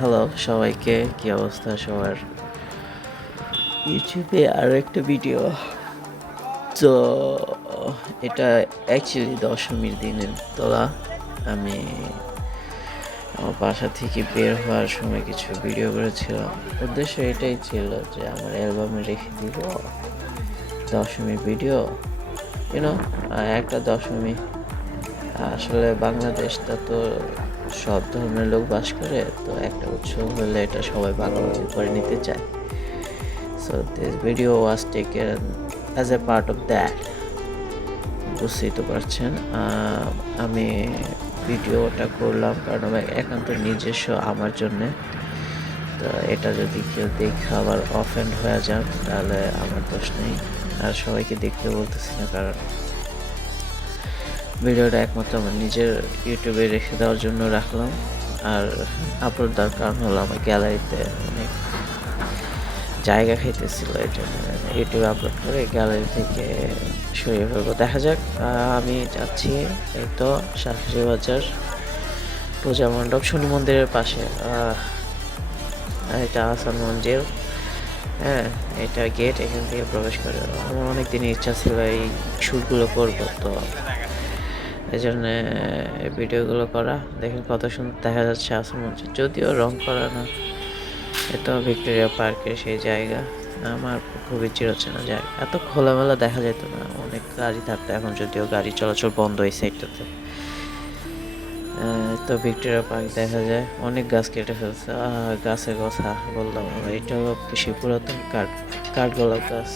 Hello সবাইকে, কি অবস্থা সবার? ইউটিউবে আরও একটা ভিডিও। তো এটা অ্যাকচুয়ালি দশমীর দিনে তোলা। আমি আমার বাসা থেকে বের হওয়ার সময় কিছু ভিডিও করেছিলাম। উদ্দেশ্য এটাই ছিল যে আমার অ্যালবামে রেখে দিব দশমীর ভিডিও। ইউনো, একটা দশমী, আসলে বাংলাদেশটা তো সব ধর্মের লোক বাস করে, তো একটা উৎসব হলে এটা সবাই ভাগাভাগি করে নিতে চায়। So this video was taken as a part of that. বুঝতেই তো পারছেন, আমি ভিডিওটা করলাম কারণ আমার একান্ত নিজস্ব আমার জন্যে। তো এটা যদি কেউ দেখে আবার অফেন্ড হয়ে যান তাহলে আমার দোষ নেই। আর সবাইকে দেখতে বলতেছি না, কারণ ভিডিওটা একমাত্র আমার নিজের ইউটিউবে রেখে দেওয়ার জন্য রাখলাম। আর আপলোড দেওয়ার কারণ হলো আমার গ্যালারিতে অনেক জায়গা খাইতেছিল, এই জন্য ইউটিউবে আপলোড করে গ্যালারি থেকে সরিয়ে ফেলবো। দেখা যাক। আমি যাচ্ছি এই তো শাকসি বাজার পূজা মণ্ডপ, শনি মন্দিরের পাশে। এটা আসান মঞ্জিল, হ্যাঁ এটা গেট, এখান থেকে প্রবেশ করে। আমার অনেক দিনের ইচ্ছা ছিল এই শ্যুটগুলো করবো, তো এই জন্য ভিডিওগুলো করা। দেখেন কত সুন্দর দেখা যাচ্ছে আসান মঞ্জিল, যদিও রং করা না। এটা ভিক্টোরিয়া পার্কের সেই জায়গা, আমার খুবই চিরচেনা জায়গা। এত খোলামেলা দেখা যেত না, অনেক গাড়ি থাকতো, এখন যদিও গাড়ি চলাচল বন্ধ এই সাইডটাতে। তো ভিক্টোরিয়া পার্ক দেখা যায়, অনেক গাছ কেটে ফেলছে। গাছের কথা বললাম, এটা হলো সেই পুরাতন কাঠগোলাপ গাছ।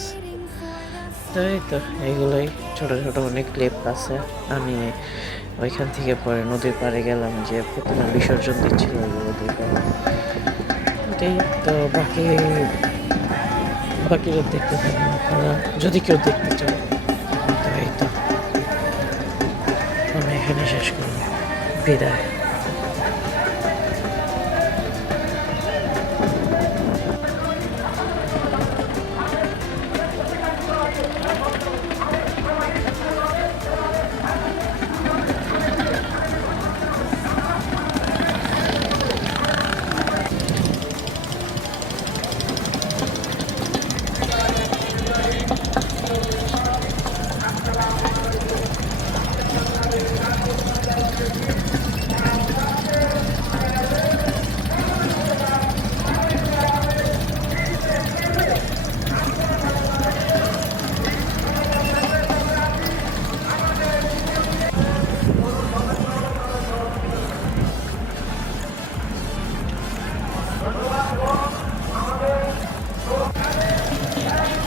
তো এই তো এইগুলোই ছোট ছোট অনেক ক্লিপ আছে। আমি ওইখান থেকে পরে নদীর পাড়ে গেলাম, যে প্রথমে বিসর্জন দিচ্ছিল নদীর পাড়ে। এটাই তো, বাকিরা দেখতে থাকুন আপনারা, যদি কেউ দেখতে চান। তো এই তো আমি এখানে শেষ করলাম, বিদায়।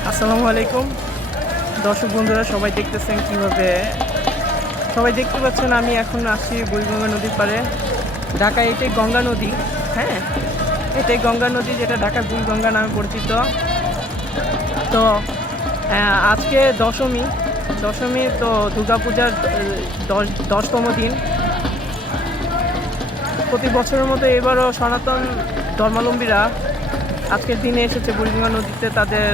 আসসালামু আলাইকুম দর্শক বন্ধুরা, সবাই দেখতেছেন কিভাবে, সবাই দেখতে পাচ্ছেন আমি এখন আসছি বুড়িগঙ্গা নদীর পাড়ে। ঢাকা এটাই গঙ্গা নদী, হ্যাঁ এটাই গঙ্গা নদী, যেটা ঢাকার বুড়িগঙ্গা নামে পরিচিত। তো আজকে দশমী তো দুর্গাপূজার 10তম দিন। প্রতি বছরের মতো এবারও সনাতন ধর্মাবলম্বীরা আজকের দিনে এসেছে বুড়িগঙ্গা নদীতে তাদের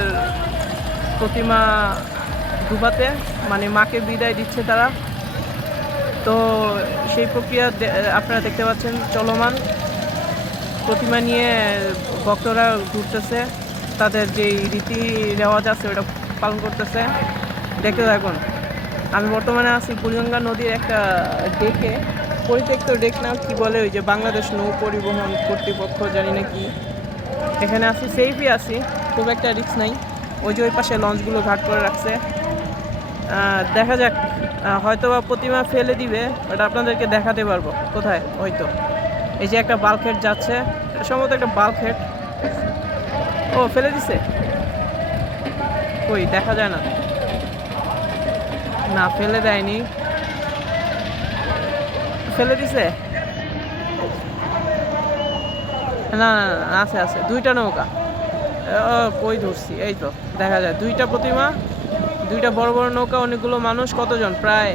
প্রতিমা ডুবাতে, মানে মাকে বিদায় দিচ্ছে তারা। তো সেই প্রক্রিয়া আপনারা দেখতে পাচ্ছেন চলমান। প্রতিমা নিয়ে ভক্তরা ঘুরতেছে, তাদের যেই রীতি রেওয়াজ আছে ওটা পালন করতেছে। দেখতে থাকুন। আমি বর্তমানে আছি বুড়িগঙ্গা নদীর একটা ডেকে, পরিত্যক্ত ডেক না কি বলে, ওই যে বাংলাদেশ নৌ পরিবহন কর্তৃপক্ষ, জানি না কি। এখানে আছি, সেফই আছি, খুব একটা রিস্ক নাই। ওই যে ওই পাশে লঞ্চগুলো ঘাট করে রাখছে। দেখা যাক, হয়তো বা প্রতিমা ফেলে দিবে, ওটা আপনাদেরকে দেখাতে পারবো কোথায়। হয়তো এই যে একটা বাল্কহেড যাচ্ছে, এটা সম্ভবত একটা বাল্কহেড। ও ফেলে দিছে, কই দেখা যায় না, না ফেলে দেয়নি, ফেলে দিছে না, আছে আছে দুইটা নৌকা। কই ধরছি, এই তো দেখা যায় দুইটা প্রতিমা, দুইটা বড় বড় নৌকা, অনেকগুলো মানুষ, কতজন, প্রায়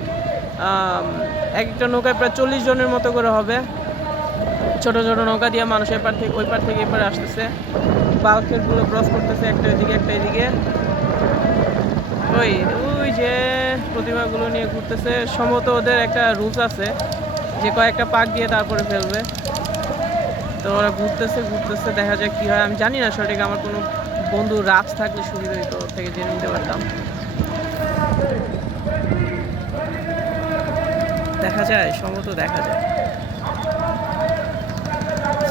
এক একটা নৌকায় প্রায় 40 জনের মতো করে হবে। ছোট ছোট নৌকা দিয়ে মানুষ এপার থেকে ওই পার থেকে এপারে আসতেছে, বাল্কহেডগুলো ক্রস করতেছে, একটা এদিকে একটা এদিকে। ওই ওই যে প্রতিমাগুলো নিয়ে ঘুরতেছে। সম্ভবত ওদের একটা রুলস আছে যে কয়েকটা পাক দিয়ে তারপরে ফেলবে। তো ওরা ঘুরতেছে ঘুরতেছে, দেখা যাক কি হয়। আমি জানি না সঠিক, আমার কোনো বন্ধু রাজ থাকলে সুবিধা হইতো, ওর থেকে জেনে নিতে পারতাম। দেখা যায়, সম্ভবত দেখা যায়,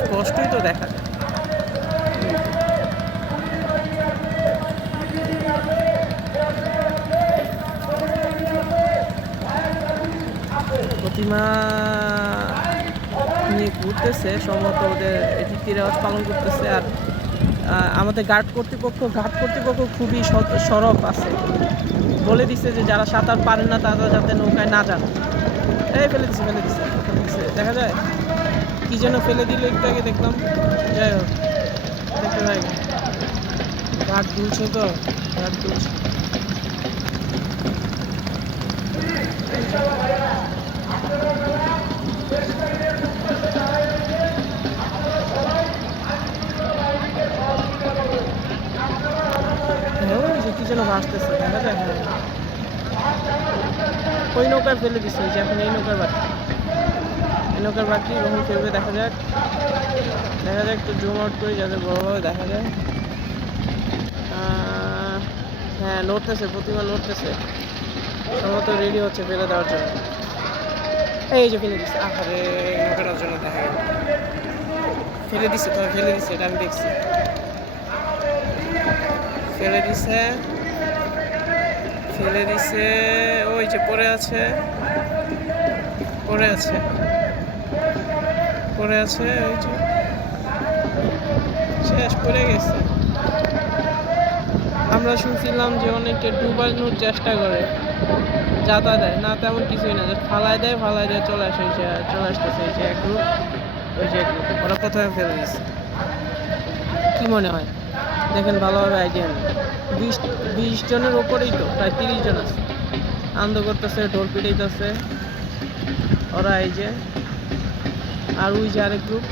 স্পষ্টই তো দেখা যায়। প্রতিমা নিয়ে ঘুরতেছে, সম্ভবত ওদের রীতি রেওয়াজ পালন করতেছে। আর আমাদের ঘাট কর্তৃপক্ষ খুবই সরব আছে, বলে দিচ্ছে যে যারা সাঁতার পারেন না তারা যাতে নৌকায় না যান। এই ফেলে দিচ্ছে দেখা যায় কি যেন ফেলে দিল একটু আগে দেখলাম। যাই হোক, দেখতে পাই ঘাট দুলছে, তো ঘাট দুলছে। কি যেন ভাসতেছে, দেখা যায়। হ্যাঁ, ওই নৌকায় ফেলে দিচ্ছে, যে এখন এই নৌকার বাকি কখন ফেলবে দেখা যাক। একটু জুম আউট করে যাতে বড়োভাবে দেখা যায়। হ্যাঁ, লড়তেছে, প্রতিমা লড়তেছে, সম্ভবত রেডি হচ্ছে ফেলে দেওয়ার জন্য। এই যে ফেলে দিচ্ছে, আরে নৌকাটার জন্য দেখা গেল ফেলে দিচ্ছে, এটা আমি দেখছি। ফেলে দিছে, ওই যে পড়ে আছে, ওই যে শেষ, পড়ে গেছে। আমরা শুনছিলাম যে অনেকে ডুবানোর চেষ্টা করে, যাতা দেয় না, তেমন কিছুই না, ফালায় দেয় চলে আসতেছে। এই যে এক গ্রুপ, ওরা প্রথমে ফেলে দিচ্ছে। কি মনে হয় দেখেন, ভালোভাবে আইডিয়া নেই। 20 জনের ওপরেই তো, প্রায় 30 জন আছে, আনন্দ করতেছে, ঢোল পিটাইতেছে ওরা। এই যে আর ওই যে আরেক গ্রুপ,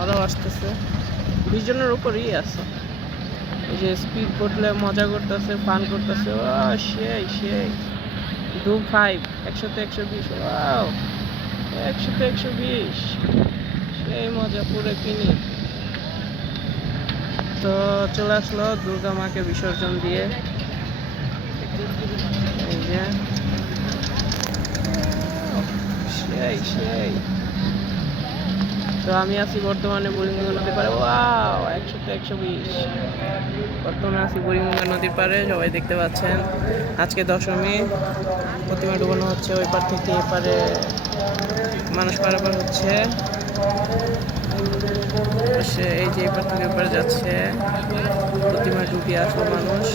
ওরাও আসতেছে, 20 জনের উপরেই আছে। এই যে স্পিড বোটলে মজা করতেছে, ফান করতেছে। ও সেই ডুব 5, 100-তে 120, 100-তে 120, সেই মজা পুরো কিনি। তো চলে আসলো দুর্গা মাকে বিসর্জন দিয়ে। এই যে সেই তো আমি আছি বর্তমানে বুড়িগঙ্গা নদীর পাড়ে। 100-তে 120, বর্তমানে আছি বুড়িগঙ্গা নদীর পাড়ে। সবাই দেখতে পাচ্ছেন, আজকে দশমী, প্রতিমা ডুবানো হচ্ছে। ওই পার থেকে এপারে মানুষ পারাপার হচ্ছে। এই যে এপার থেকে ওপারে যাচ্ছে, প্রতিমা ডুবিয়ে আসলো মানুষ।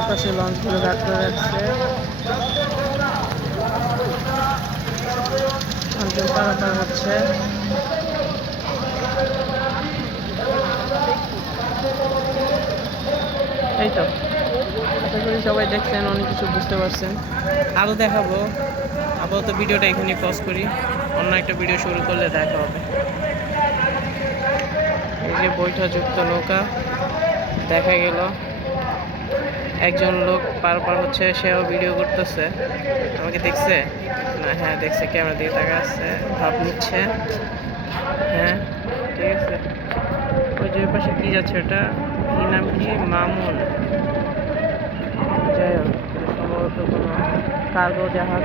এপাশে লঞ্চগুলো ঘাট করে রাখছে, পারাপার হচ্ছে। এই তো, আশা করি সবাই দেখছেন, অনেক কিছু বুঝতে পারছেন। আরও দেখাবো, আপাতত ভিডিওটা এখানেই পজ করি, অন্য একটা ভিডিও শুরু করলে দেখা হবে। এই যে বৈঠা যুক্ত নৌকা দেখা গেল, একজন লোক পার হচ্ছে, সেও ভিডিও করতেছে। আমাকে দেখছে না? হ্যাঁ দেখছে, ক্যামেরা দিয়ে তাকা আছে, ভাব নিচ্ছে। হ্যাঁ ঠিক আছে। ওই যে পাশে কি যাচ্ছে, ওটা কি নাম, কি মামুন, যাই হোক, সম্ভবত কোনো কার্গো জাহাজ।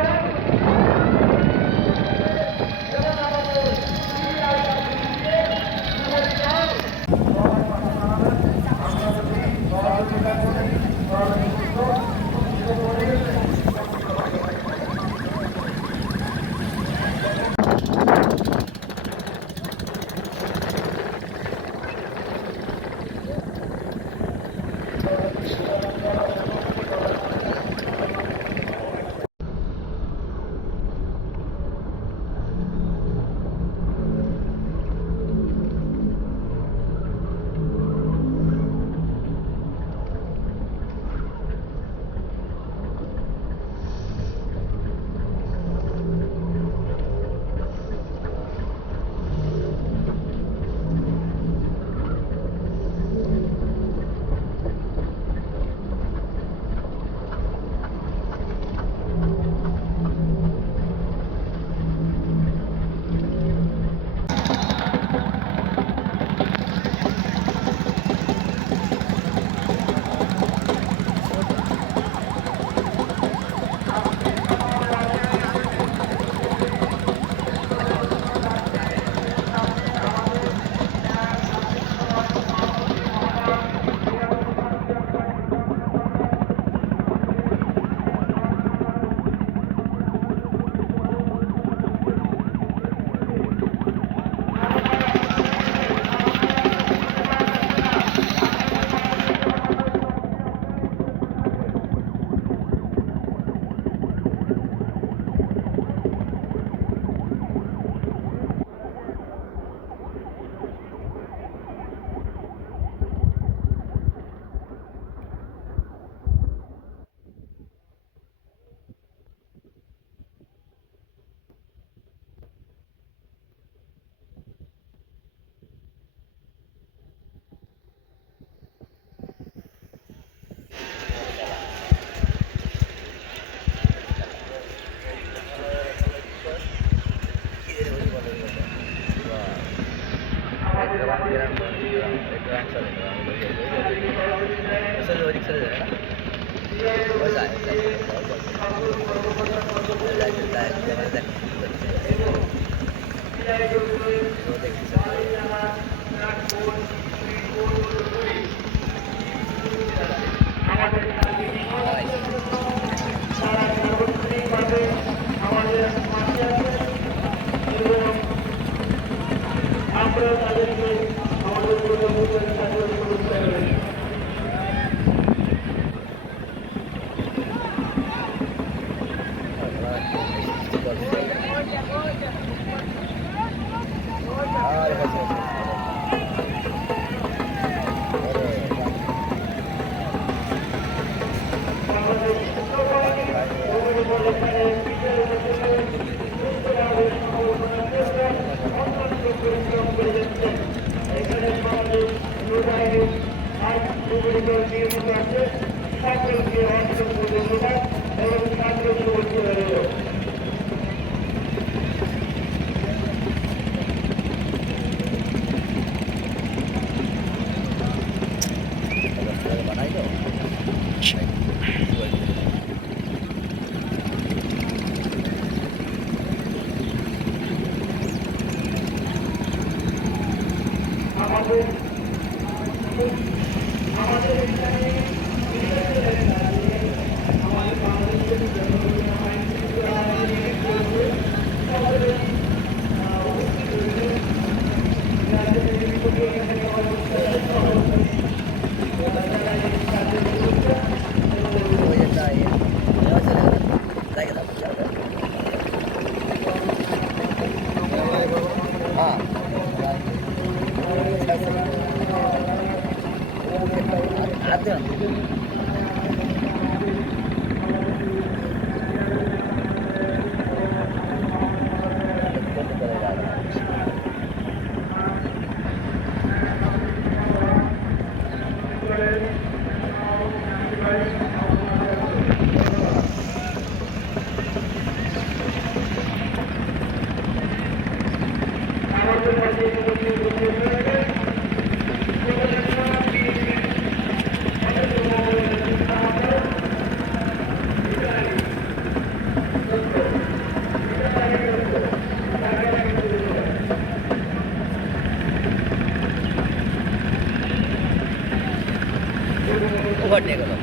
ওভারটেক হলো।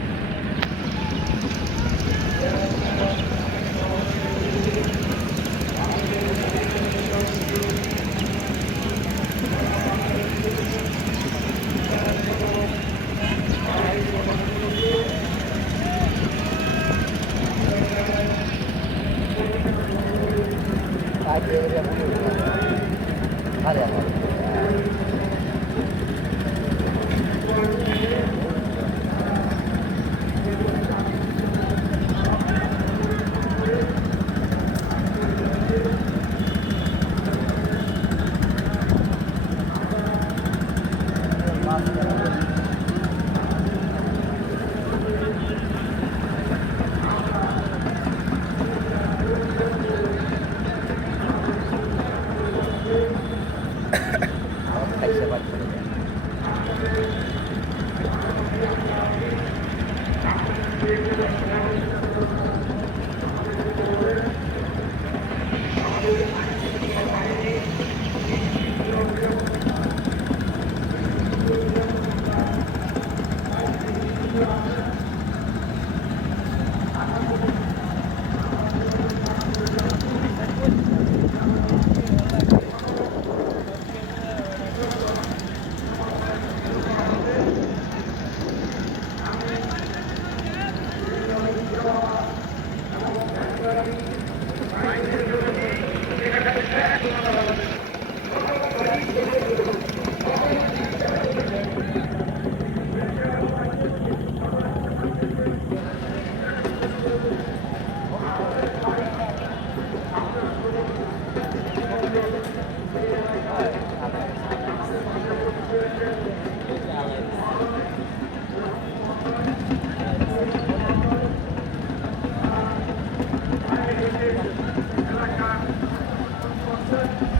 Thank you.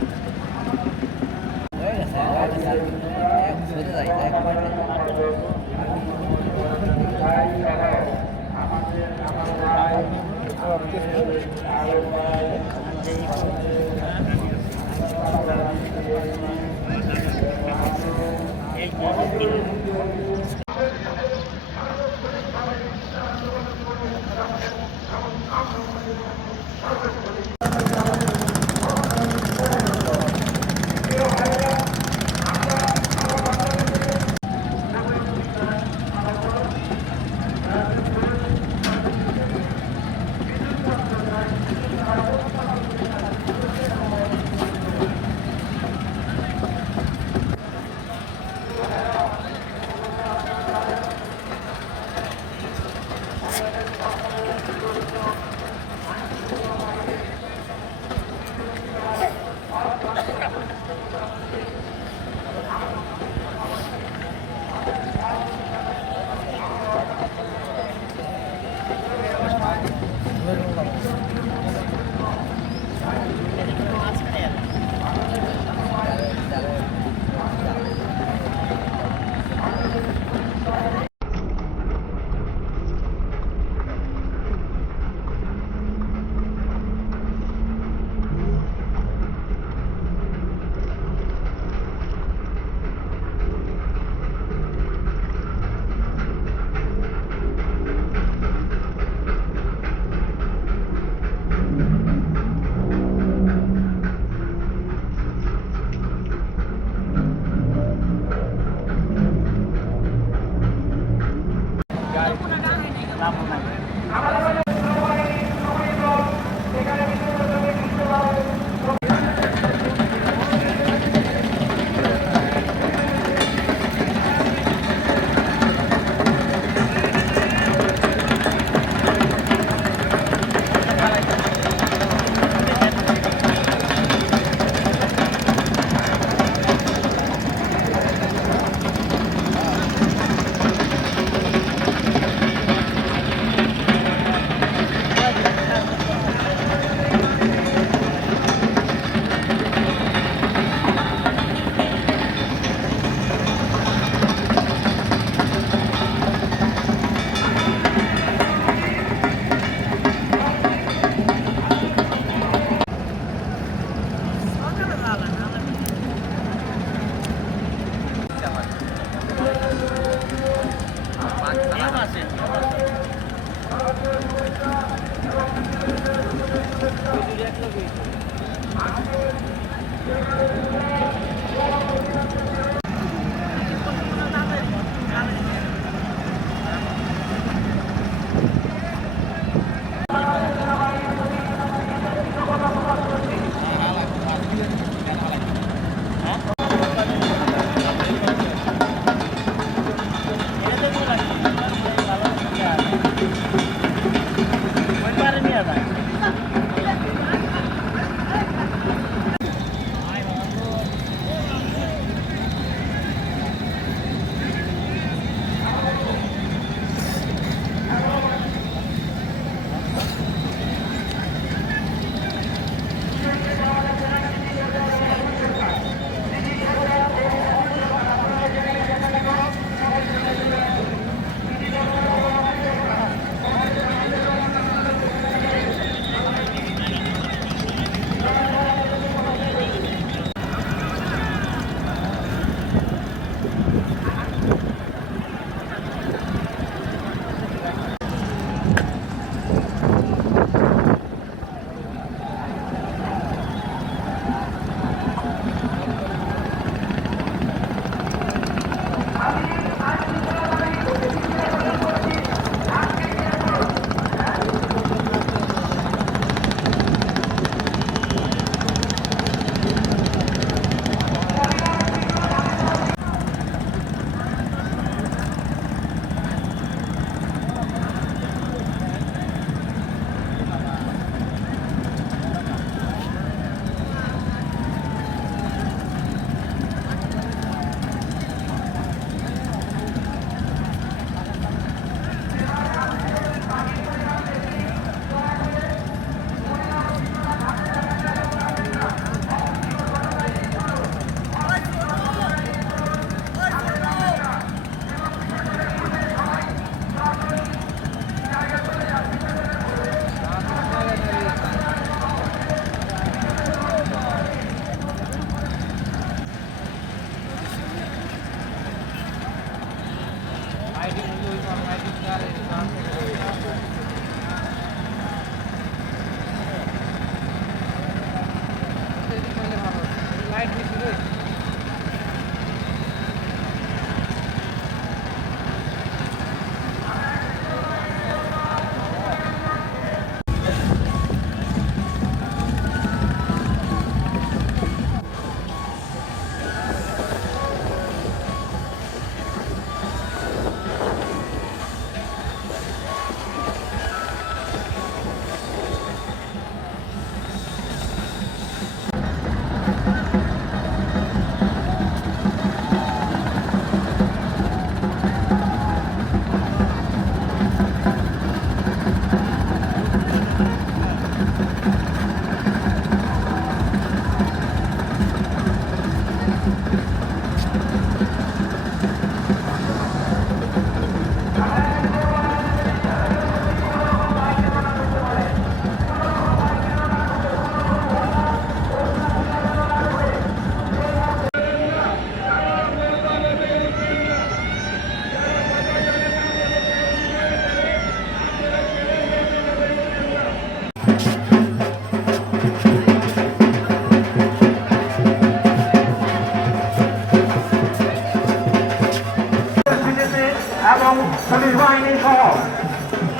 এবং পুলিশ বাহিনী সহ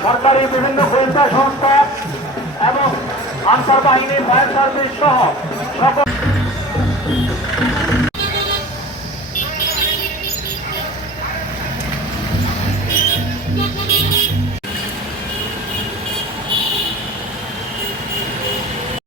সরকারি বিভিন্ন গোয়েন্দা সংস্থা এবং আনসার বাহিনী ফায়ার সার্ভিস সহ সকল